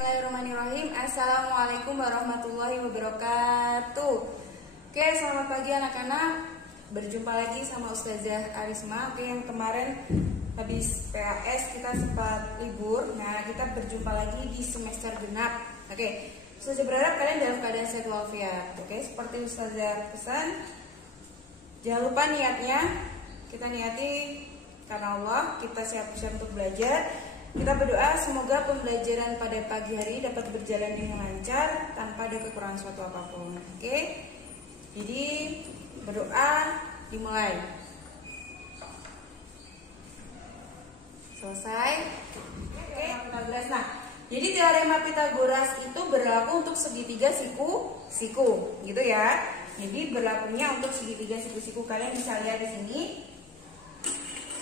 Bismillahirrahmanirrahim. Assalamualaikum warahmatullahi wabarakatuh. Oke, selamat pagi anak-anak. Berjumpa lagi sama Ustazah Arisma. Oke, yang kemarin habis PAS kita sempat libur. Nah, kita berjumpa lagi di semester genap. Oke, Ustazah berharap kalian dalam keadaan sehat walafiat. Oke, seperti Ustazah pesan, jangan lupa niatnya. Kita niati karena Allah, kita siap-siap untuk belajar. Kita berdoa semoga pembelajaran pada pagi hari dapat berjalan dengan lancar tanpa ada kekurangan suatu apapun. Oke, jadi berdoa dimulai. Selesai. Oke, Pitagoras. Nah, jadi teorema Pitagoras itu berlaku untuk segitiga siku-siku, gitu ya. Jadi berlakunya untuk segitiga siku-siku. Kalian bisa lihat di sini.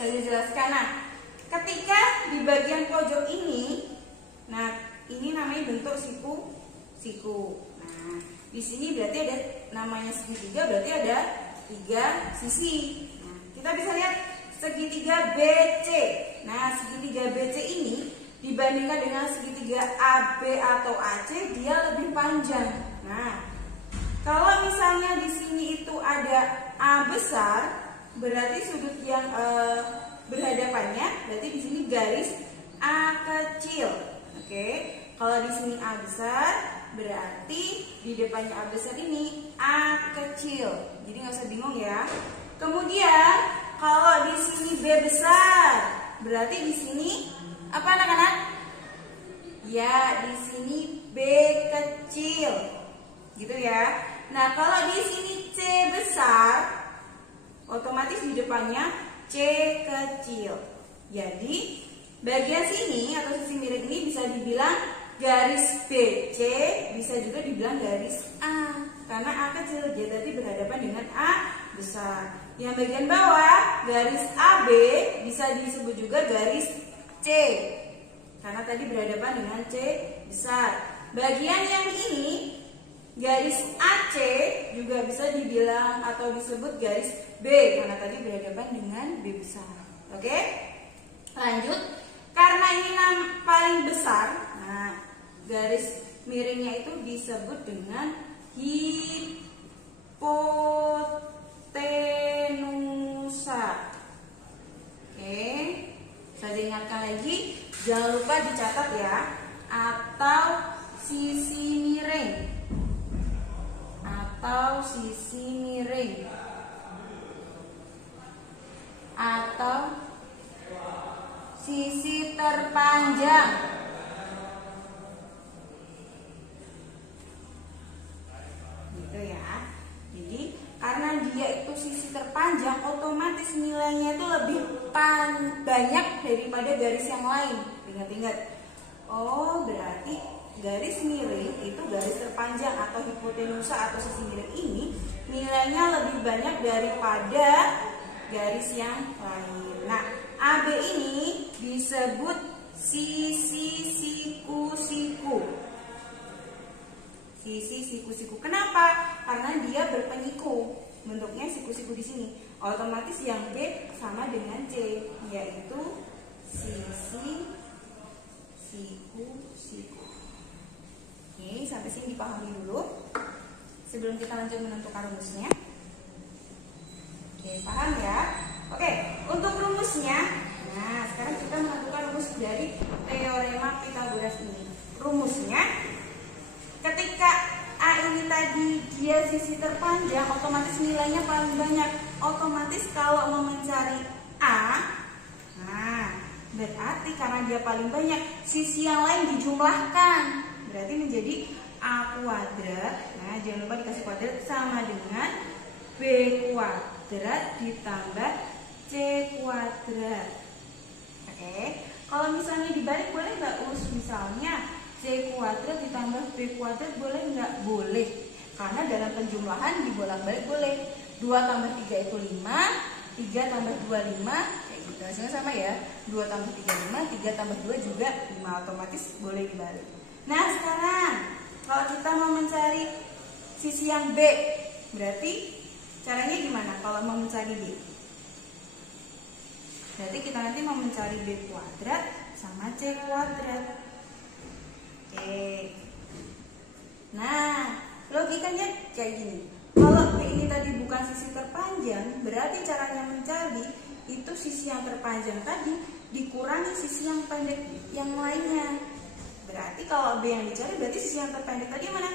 Saya jelaskan. Nah, ketika di bagian pojok ini, nah ini namanya bentuk siku-siku. Nah, di sini berarti ada namanya segitiga, berarti ada 3 sisi. Nah, kita bisa lihat segitiga BC. Nah, segitiga BC ini dibandingkan dengan segitiga AB atau AC, dia lebih panjang. Nah, kalau misalnya di sini itu ada A besar, berarti sudut yang berhadapannya, berarti di sini garis A kecil. Oke, kalau di sini A besar, berarti di depannya A besar ini A kecil. Jadi nggak usah bingung ya. Kemudian kalau di sini B besar, berarti di sini apa anak-anak? Ya, di sini B kecil, gitu ya. Nah, kalau di sini C besar, otomatis di depannya C kecil. Jadi bagian sini atau sisi miring ini bisa dibilang garis BC, bisa juga dibilang garis A, karena A kecil dia tadi berhadapan dengan A besar. Yang bagian bawah garis AB bisa disebut juga garis C, karena tadi berhadapan dengan C besar. Bagian yang ini garis AC juga bisa dibilang atau disebut garis B, karena tadi berhadapan dengan B besar. Oke, lanjut. Karena ini paling besar, nah garis miringnya itu disebut dengan hipotenusa. Oke, saya ingatkan lagi, jangan lupa dicatat ya, atau sisi miring, atau sisi miring, atau sisi terpanjang. Gitu ya. Jadi karena dia itu sisi terpanjang, otomatis nilainya itu lebih banyak daripada garis yang lain. Ingat-ingat. Oh, berarti garis miring itu garis terpanjang atau hipotenusa atau sisi miring ini nilainya lebih banyak daripada garis yang lain. Nah, AB ini disebut sisi siku-siku. Sisi siku-siku. Kenapa? Karena dia berpenyiku. Bentuknya siku-siku di sini. Otomatis yang B sama dengan C, yaitu sisi siku-siku. Oke, sampai sini dipahami dulu. Sebelum kita lanjut menentukan rumusnya. Oke, paham ya? Oke, untuk rumusnya, nah sekarang kita menentukan rumus dari teorema Pitagoras ini. Rumusnya, ketika A ini tadi dia sisi terpanjang, otomatis nilainya paling banyak. Otomatis kalau mau mencari A, nah berarti karena dia paling banyak, sisi yang lain dijumlahkan, berarti menjadi A kuadrat. Nah, jangan lupa dikasih kuadrat sama dengan B kuadrat ditambah C kuadrat. Oke, kalau misalnya dibalik boleh nggak Misalnya C kuadrat ditambah B kuadrat boleh nggak? Boleh, karena dalam penjumlahan dibolak-balik boleh. 2 tambah 3 itu 5, 3 tambah 2 5, kayak gitu. Hasilnya sama ya, 2 tambah 3 5, 3 tambah 2 juga 5, otomatis boleh dibalik. Nah, sekarang kalau kita mau mencari sisi yang B, berarti caranya gimana kalau mau mencari B? Berarti kita nanti mau mencari B kuadrat sama C kuadrat. Oke, Nah, logikanya kayak gini. Kalau B ini tadi bukan sisi terpanjang, berarti caranya mencari itu sisi yang terpanjang tadi dikurangi sisi yang pendek yang lainnya. Berarti kalau B yang dicari berarti sisi yang terpendek tadi mana?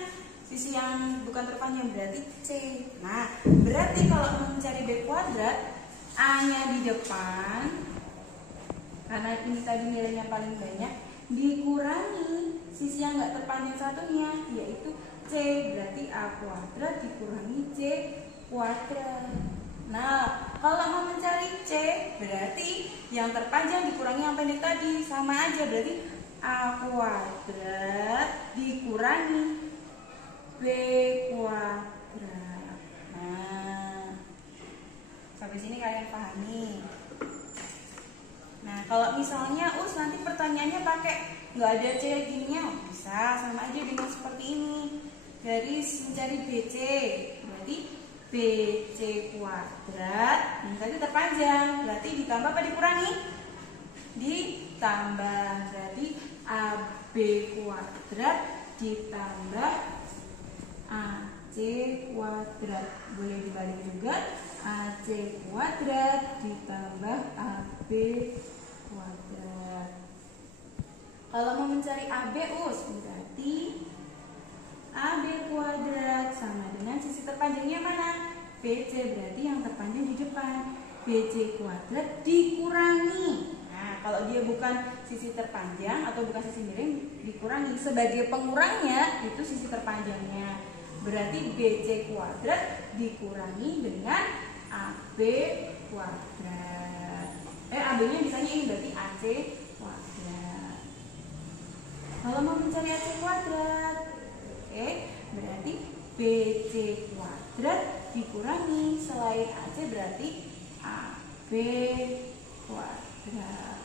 Sisi yang bukan terpanjang berarti C. Nah, berarti kalau mencari B kuadrat, A-nya di depan, karena ini tadi nilainya paling banyak, dikurangi sisi yang nggak terpanjang satunya, yaitu C. Berarti A kuadrat dikurangi C kuadrat. Nah, kalau mau mencari C, berarti yang terpanjang dikurangi yang pendek tadi. Sama aja, berarti A kuadrat dikurangi B kuadrat. Nah, sampai sini kalian pahami. Nah, kalau misalnya nanti pertanyaannya pakai nggak ada C gininya, bisa sama aja dengan seperti ini. Garis mencari BC, berarti BC kuadrat, yang tadi terpanjang, berarti ditambah apa dikurangi? Ditambah, berarti AB kuadrat ditambah AC kuadrat. Boleh dibalik juga, AC kuadrat ditambah AB kuadrat. Kalau mau mencari AB berarti AB kuadrat sama dengan sisi terpanjangnya mana? BC, berarti yang terpanjang di depan. BC kuadrat dikurangi. Nah, kalau dia bukan sisi terpanjang atau bukan sisi miring, dikurangi. Sebagai pengurangnya itu sisi terpanjangnya. Berarti BC kuadrat dikurangi dengan AB kuadrat. AB-nya misalnya ini berarti AC kuadrat. Kalau mau mencari AC kuadrat, berarti BC kuadrat dikurangi selain AC berarti AB kuadrat.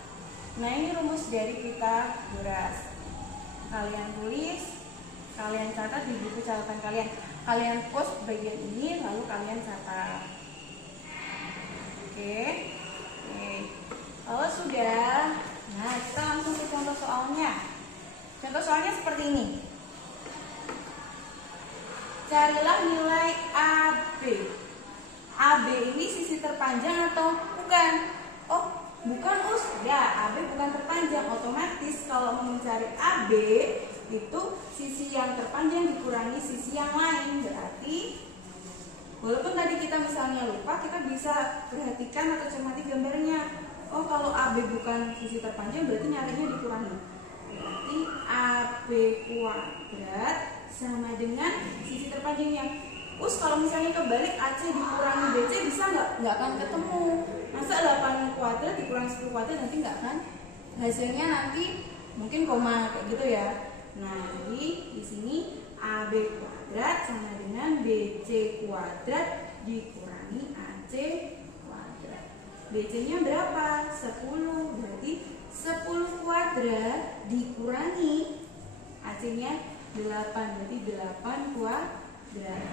Nah, ini rumus dari Pythagoras. Kalian tulis, kalian catat di buku catatan kalian. Kalian post bagian ini lalu kalian catat. Oke. Kalau sudah, nah kita langsung ke contoh soalnya. Contoh soalnya seperti ini. Carilah nilai AB. AB ini sisi terpanjang atau bukan? Oh, bukan ya, AB bukan terpanjang. Otomatis kalau mau mencari AB itu sisi yang terpanjang dikurangi sisi yang lain. Berarti walaupun tadi kita misalnya lupa, kita bisa perhatikan atau cermati gambarnya. Oh, kalau AB bukan sisi terpanjang berarti nyarinya dikurangi. Berarti AB kuadrat sama dengan sisi terpanjangnya. Kalau misalnya kebalik AC dikurangi BC bisa nggak? Nggak akan ketemu. Masa 8 kuadrat dikurangi 10 kuadrat nanti nggak kan? Hasilnya nanti mungkin koma kayak gitu ya. Nah, jadi di sini AB kuadrat sama dengan BC kuadrat dikurangi AC kuadrat. BC-nya berapa? 10. Berarti 10 kuadrat dikurangi AC-nya 8. Berarti 8 kuadrat.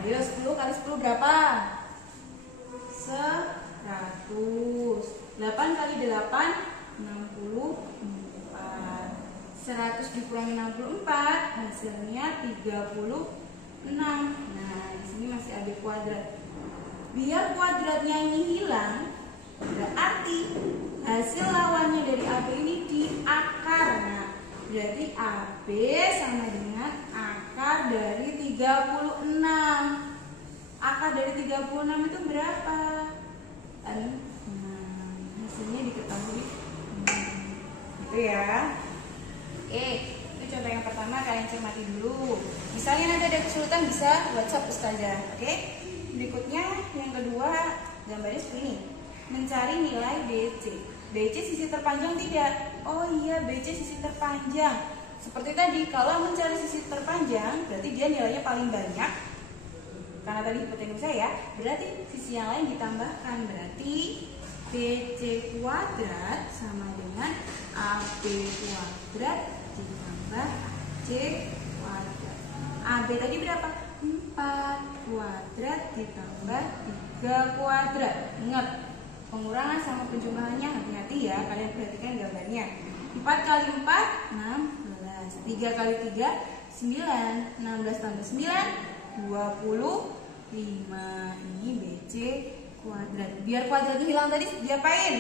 Ayo 10 kali 10 berapa? 100. 8 kali 8 64. 100 dikurangi 64 hasilnya 36. Nah, di sini masih AB kuadrat. Biar kuadratnya ini hilang, berarti hasil lawannya dari AB ini di akar. Nah, berarti AB sama dengan akar dari 36. Akar dari 36 itu berapa? 6. Hasilnya diketahui 6. Gitu ya. Oke, itu contoh yang pertama, kalian cermati dulu. Misalnya nanti ada kesulitan bisa WhatsApp Ustazah. Oke. Berikutnya yang kedua, gambarnya seperti ini. Mencari nilai BC. BC sisi terpanjang tidak? Oh iya, BC sisi terpanjang. Seperti tadi, kalau mencari sisi terpanjang berarti dia nilainya paling banyak. Karena tadi hipotenusa ya, berarti sisi yang lain ditambahkan. Berarti BC kuadrat sama dengan AB kuadrat ditambah AC kuadrat. AB tadi berapa? 4 kuadrat ditambah 3 kuadrat. Ingat, pengurangan sama penjumlahannya hati-hati ya, kalian perhatikan gambarnya. 4 kali 4, 16. 3 kali 3, 9. 16 tambah 9, 25. Ini BC kuadrat. Biar kuadratnya hilang tadi diapain?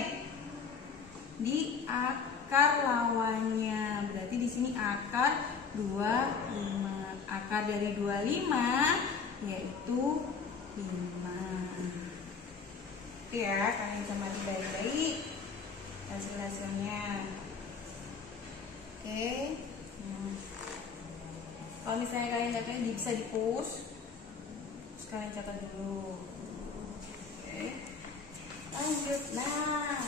Di akar lawannya. Berarti di sini akar 25. Akar dari 25 yaitu 5. Itu ya, kalian cermati baik-baik hasil-hasilnya. Oke. Kalau misalnya kalian catatnya bisa di-push, terus kalian catat dulu. Oke. Lanjut. Nah,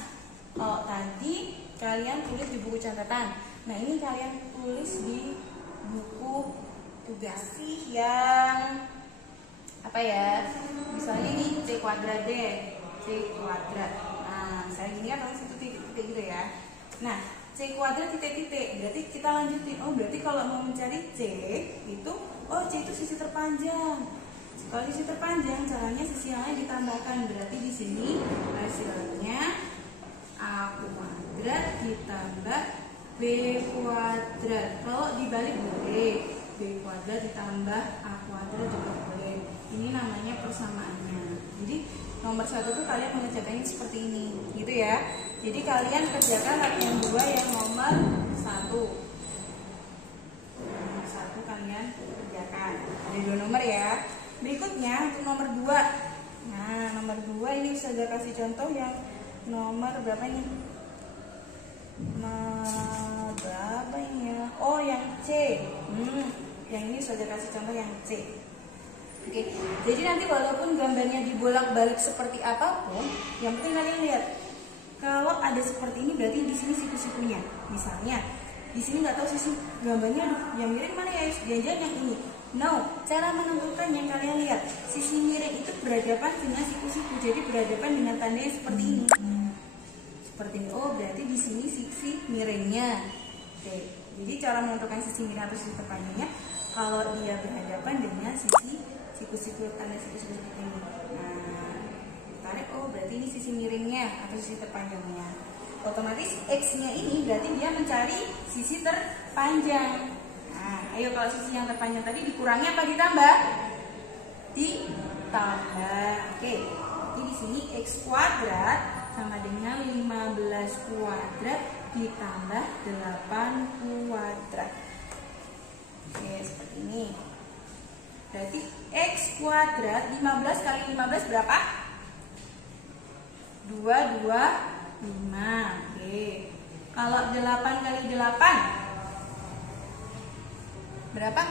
kalau tadi kalian tulis di buku catatan. Nah, ini kalian tulis di buku tugas yang apa ya? Misalnya ini C kuadrat deh. C kuadrat. Nah, saya gini kan tulis itu titik-titik gitu ya. Nah, C kuadrat titik-titik. Berarti kita lanjutin. Oh, berarti kalau mau mencari C itu, oh C itu sisi terpanjang. Kalau sisi terpanjang, caranya sisi yang lain ditambahkan. Berarti di sini hasilnya A kuadrat ditambah B kuadrat. Kalau dibalik boleh, B kuadrat ditambah A kuadrat juga boleh. Ini namanya persamaannya. Jadi nomor 1 tuh kalian mengerjakannya seperti ini, gitu ya. Jadi kalian kerjakan latihan 2 yang nomor 1. Nomor 1 kalian kerjakan. Ada 2 nomor ya. Berikutnya untuk nomor 2. Nah, nomor 2 ini saya kasih contoh yang nomor berapa ini? Berapa ini ya? Oh, yang C. Yang ini saya kasih contoh yang C. Oke. Jadi nanti walaupun gambarnya dibolak-balik seperti apapun, yang penting kalian lihat. Kalau ada seperti ini berarti di sini siku-sikunya. Misalnya, di sini nggak tahu sisi gambarnya yang miring mana ya? Jangan-jangan yang ini. No, cara menentukan yang kalian lihat. Sisi miring itu berhadapan dengan siku-siku. Jadi berhadapan dengan tandanya seperti ini. Seperti ini. Oh, berarti di sini sisi miringnya. Oke. Jadi cara menentukan sisi miring atau sisi terpanjangnya kalau dia berhadapan dengan sisi siku-siku tanda siku-siku seperti ini. Nah, tarik. Oh, berarti ini sisi miringnya atau sisi terpanjangnya. Otomatis X-nya ini berarti dia mencari sisi terpanjang. Nah, ayo kalau sisi yang terpanjang tadi dikurangi apa ditambah? Ditambah. Oke. Jadi di sini X kuadrat sama dengan 15 kuadrat ditambah 8 kuadrat. Oke, seperti ini. Berarti X kuadrat 15 kali 15 berapa? 225. Oke. Kalau 8 kali 8 berapa?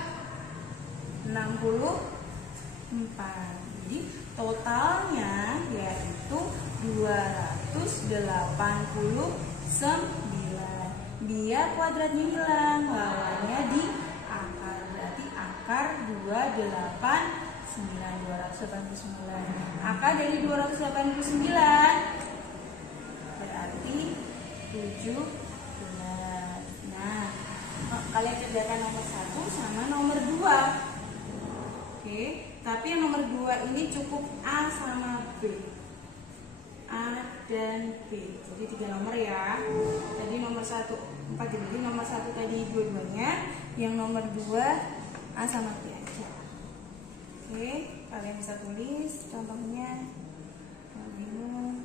64. Jadi totalnya yaitu 289. Dia kuadratnya hilang, lawannya di akar. Berarti akar 289. Akar dari 289 berarti 17. Nah, kalian kerjakan nomor 1 sama nomor 2. Oke, tapi yang nomor 2 ini cukup A sama B. A dan B. Jadi 3 nomor ya. Tadi nomor 1 4, jadi nomor 1 tadi dua-duanya, yang nomor 2 A sama B aja. Oke, kalian bisa tulis contohnya. Kalau bingung,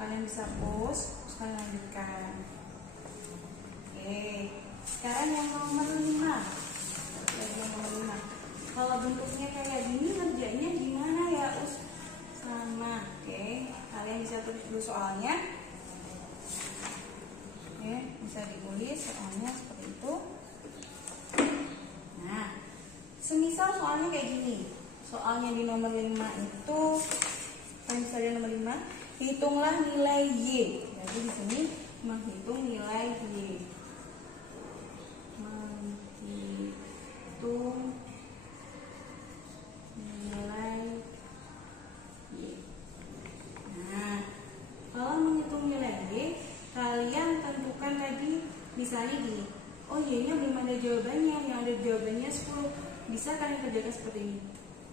kalian bisa post, terus kalian lanjutkan. Oke, sekarang yang nomor 5. Yang nomor 5. Kalau bentuknya kayak gini, ngerjainnya gimana ya, Us? Sama. Oke, kalian bisa tulis dulu soalnya. Oke, bisa ditulis soalnya seperti itu. Nah, semisal soalnya kayak gini. Soalnya di nomor 5 itu, kalian bisa di nomor 5, hitunglah nilai Y. Jadi di sini menghitung nilai Y. Menghitung nilai Y. Nah, kalau menghitung nilai Y, kalian tentukan tadi misalnya gini. Oh, Y-nya belum ada jawabannya, yang ada jawabannya 10. Bisa kalian kerjakan seperti ini.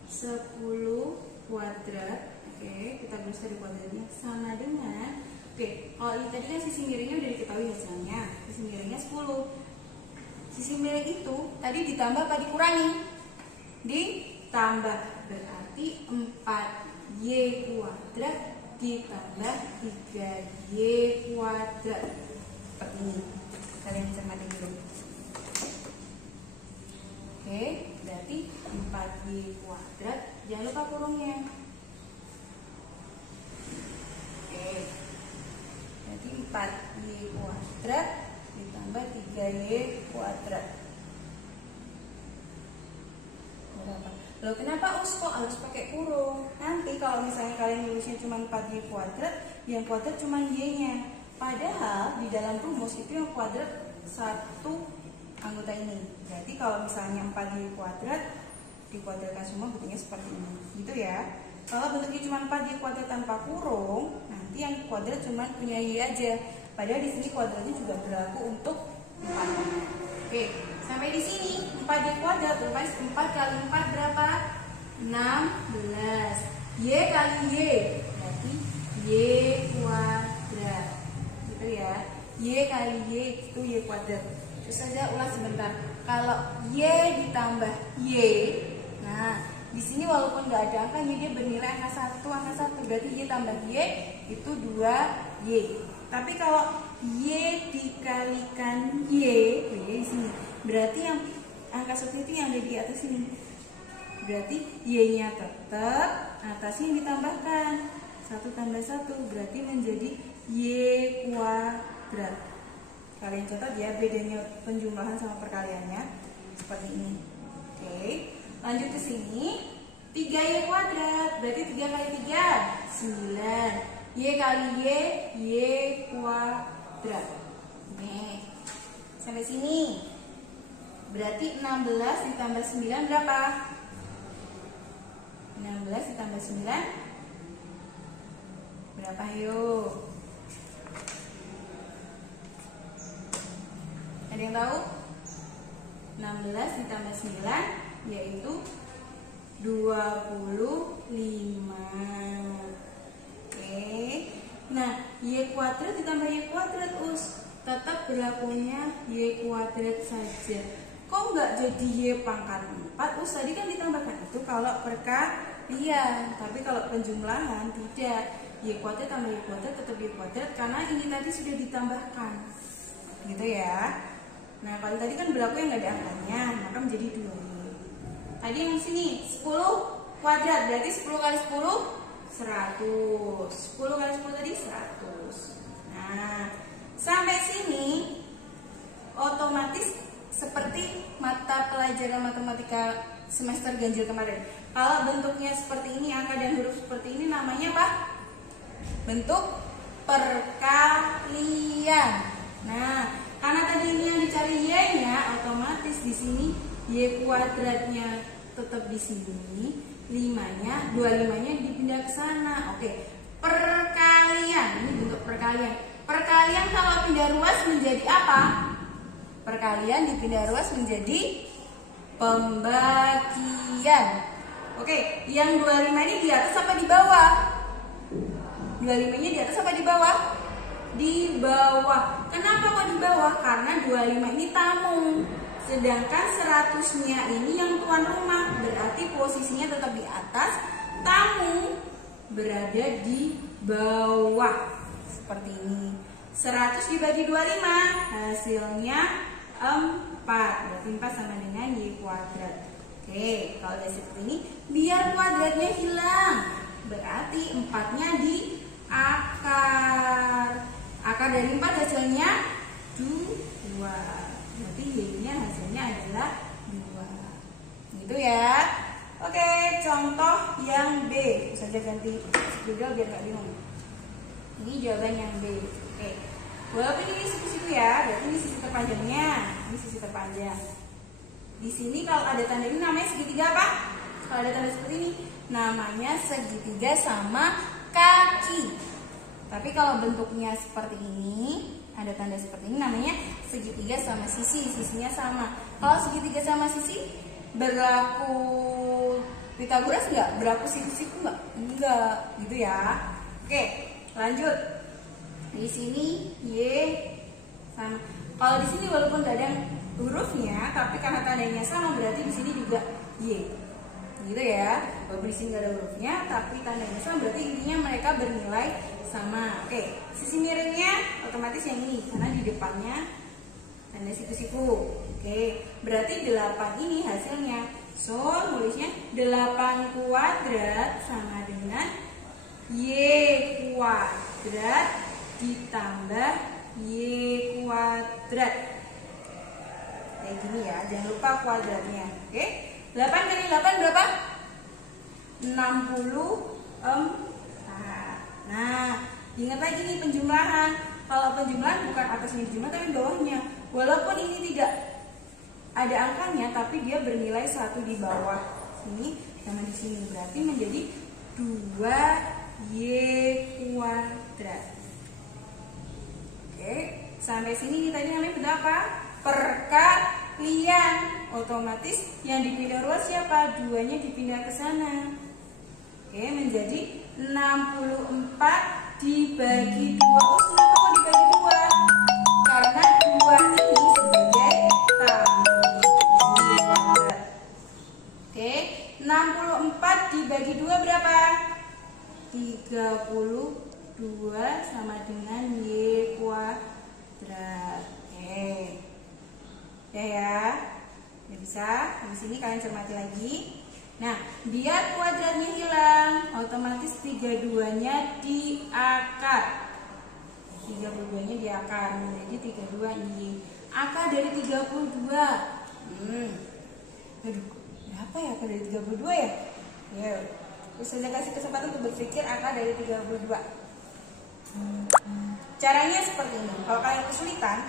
10 kuadrat. Oke, kita tulis tadi kuadratnya sama dengan, oke, kalau ini tadi kan sisi miringnya udah diketahui hasilnya. Sisi miringnya 10. Sisi miring itu tadi ditambah apa dikurangi? Ditambah. Berarti 4Y kuadrat ditambah 3Y kuadrat. Seperti ini. Kalian cermati dulu. Oke, berarti 4Y kuadrat. Jangan lupa kurungnya. Oke. Berarti 4Y kuadrat ditambah 3Y kuadrat. Berapa? Loh, kenapa kok harus pakai kurung? Nanti kalau misalnya kalian nulisnya cuma 4Y kuadrat, yang kuadrat cuma Y-nya. Padahal di dalam rumus itu yang kuadrat satu anggota ini. Berarti kalau misalnya 4Y kuadrat dikuadratkan semua bentuknya seperti ini. Gitu ya. Kalau bentuknya cuma 4Y kuadrat tanpa kurung, nanti yang kuadrat cuma punya Y aja. Padahal di sini kuadratnya juga berlaku untuk 4. Oke, sampai di sini 4Y kuadrat, otomatis 4 kali 4 berapa? 16. Y kali Y berarti Y kuadrat. Gitu ya. Y kali Y itu Y kuadrat. Terus saja ulas sebentar. Kalau Y ditambah Y, nah di sini walaupun nggak ada angkanya dia bernilai angka 1. Berarti Y tambah Y itu 2Y. Tapi kalau Y dikalikan Y di sini, berarti yang angka 1 itu yang ada di atas ini. Berarti Y-nya tetap, atasnya yang ditambahkan. 1 tambah 1 berarti menjadi Y kuadrat. Kalian catat ya bedanya penjumlahan sama perkaliannya seperti ini. Oke, lanjut ke sini. 3Y kuadrat berarti 3 kali 3 9. Y kali Y kuadrat. Nih, sampai sini. Berarti 16 ditambah 9 berapa? 16 ditambah 9 berapa? Yuk. Ada yang tahu? 16 ditambah 9 yaitu 25. Oke. Nah, Y kuadrat ditambah Y kuadrat tetap berlakunya Y kuadrat saja. Kok nggak jadi Y pangkat 4? Tadi kan ditambahkan itu kalau perkalian. Tapi kalau penjumlahan tidak. Y kuadrat tambah Y kuadrat tetap Y kuadrat karena ini tadi sudah ditambahkan. Gitu ya. Nah, kalau tadi kan berlaku yang nggak ada angkanya, maka menjadi 2Y. Tadi yang sini 10 kuadrat berarti 10 kali 10 100. 10 kali 10 tadi 100. Nah, sampai sini otomatis seperti mata pelajaran matematika semester ganjil kemarin. Kalau bentuknya seperti ini, angka dan huruf seperti ini namanya apa? Bentuk perkalian. Nah, karena tadi ini yang dicari Y-nya, otomatis di sini Y kuadratnya tetap di sini. 25-nya dipindah ke sana. Oke. Perkalian. Ini bentuk perkalian. Perkalian kalau pindah ruas menjadi apa? Perkalian dipindah ruas menjadi pembagian. Oke, yang 25 ini di atas apa di bawah? 25-nya di atas apa di bawah? Di bawah. Kenapa kok di bawah? Karena 25 ini tamu. Sedangkan 100-nya ini yang tuan rumah. Berarti posisinya tetap di atas, tamu berada di bawah. Seperti ini. 100 dibagi 25 hasilnya 4. Berarti 4 sama dengan Y kuadrat. Oke, kalau udah seperti ini biar kuadratnya hilang, berarti 4-nya di akar. Akar dari 4 hasilnya 2. Berarti Y-nya hasilnya adalah 2. Gitu ya. Oke, contoh yang B. Saja ganti judul biar gak bingung. Ini jawaban yang B. Oke. Walaupun ini siku-siku ya, berarti ini sisi terpanjangnya. Ini sisi terpanjang. Di sini kalau ada tanda ini namanya segitiga apa? Kalau ada tanda seperti ini namanya segitiga sama kaki. Tapi kalau bentuknya seperti ini, ada tanda seperti ini namanya segitiga sama sisi. Sisinya sama. Kalau segitiga sama sisi berlaku Pitagoras enggak? Berlaku siku-siku enggak? Enggak, gitu ya. Oke, lanjut. Di sini Y sama. Kalau di sini walaupun enggak ada hurufnya, tapi karena tandanya sama berarti di sini juga Y. Gitu ya. Walaupun di sini nggak ada hurufnya, tapi tandanya sama berarti intinya mereka bernilai sama. Oke, sisi miringnya otomatis yang ini karena di depannya tanda siku-siku. Oke, berarti 8 ini hasilnya. So, nulisnya 8 kuadrat sama dengan Y kuadrat ditambah Y kuadrat. Kayak gini ya, jangan lupa kuadratnya. Oke, 8 kali 8 berapa? 64. Nah, ingat lagi nih penjumlahan. Kalau penjumlahan bukan atasnya dijumlah tapi bawahnya. Walaupun ini tidak ada angkanya, tapi dia bernilai 1 di bawah sini sama di sini. Berarti menjadi 2Y kuadrat. Oke, sampai sini tadi namanya benda apa? Perkalian. Otomatis yang dipindah ruas siapa? 2-nya dipindah ke sana. Oke, menjadi 64 dibagi 2. Oh, kenapa kok dibagi 2? Karena 2 ini sebagai tanggung kuadrat. Oke, 64 dibagi 2 berapa? 32 sama dengan Y kuadrat. Oke. Ya. Udah bisa. Di sini kalian cermati lagi. Nah, biar kuadratnya hilang, otomatis 32-nya diakar. 32-nya diakar menjadi 32 ini. Akar dari 32. Aduh, berapa ya akar dari 32 ya? Ya, saya kasih kesempatan untuk berpikir akar dari 32. Caranya seperti ini. Kalau kalian kesulitan,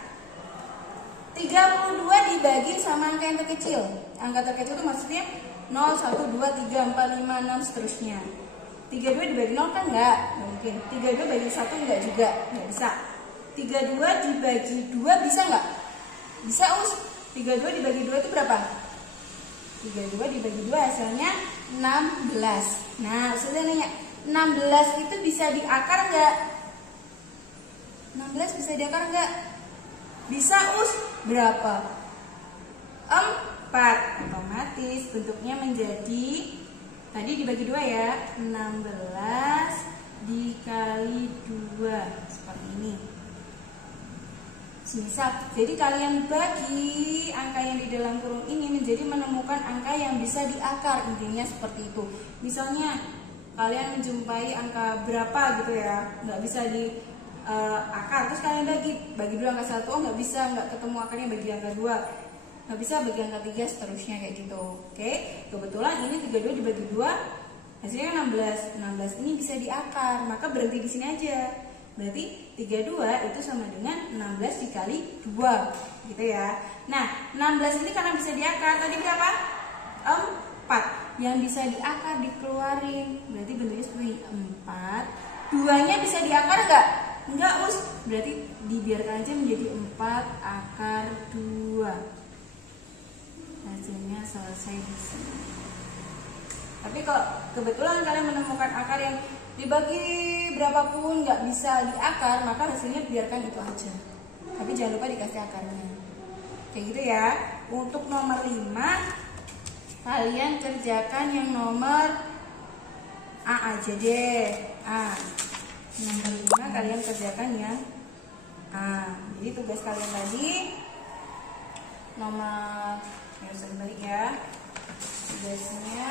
32 dibagi sama angka yang terkecil. Angka terkecil itu maksudnya 0, 1, 2, 3, 4, 5, 6 seterusnya. 32 dibagi 0 kan enggak mungkin. 32 bagi 1 enggak juga, enggak bisa. 32 dibagi 2 bisa enggak? Bisa us. 32 dibagi 2 itu berapa? 32 dibagi 2 hasilnya 16. Nah, sudah nanya, 16 itu bisa diakar enggak? 16 bisa diakar enggak? Bisa us. Berapa? 4. Otomatis bentuknya menjadi tadi dibagi 2 ya, 16 dikali 2 seperti ini. Misal, jadi kalian bagi angka yang di dalam kurung ini menjadi menemukan angka yang bisa diakar, intinya seperti itu. Misalnya kalian menjumpai angka berapa gitu ya, nggak bisa di akar, terus kalian bagi dulu angka 1, oh nggak bisa, nggak ketemu akarnya bagi angka 2. Nggak bisa bagi angka 3 seterusnya kayak gitu. Oke, kebetulan ini 32 dibagi 2 hasilnya 16. 16 ini bisa diakar, maka berhenti di sini aja. Berarti 32 itu sama dengan 16 dikali 2 gitu ya. Nah, 16 ini karena bisa diakar, tadi berapa? 4. Yang bisa diakar dikeluarin, berarti bentuknya seperti 4. 2-nya bisa diakar nggak? Enggak us, berarti dibiarkan aja menjadi 4 akar 2. Hasilnya selesai di sini. Tapi kalau kebetulan kalian menemukan akar yang dibagi berapapun nggak bisa diakar, maka hasilnya biarkan itu aja. Tapi jangan lupa dikasih akarnya. Kayak gitu ya. Untuk nomor 5 kalian kerjakan yang nomor A aja deh. A. Nomor 5 kalian kerjakan yang A. Jadi tugas kalian tadi nomor, saya balik ya. Tugasnya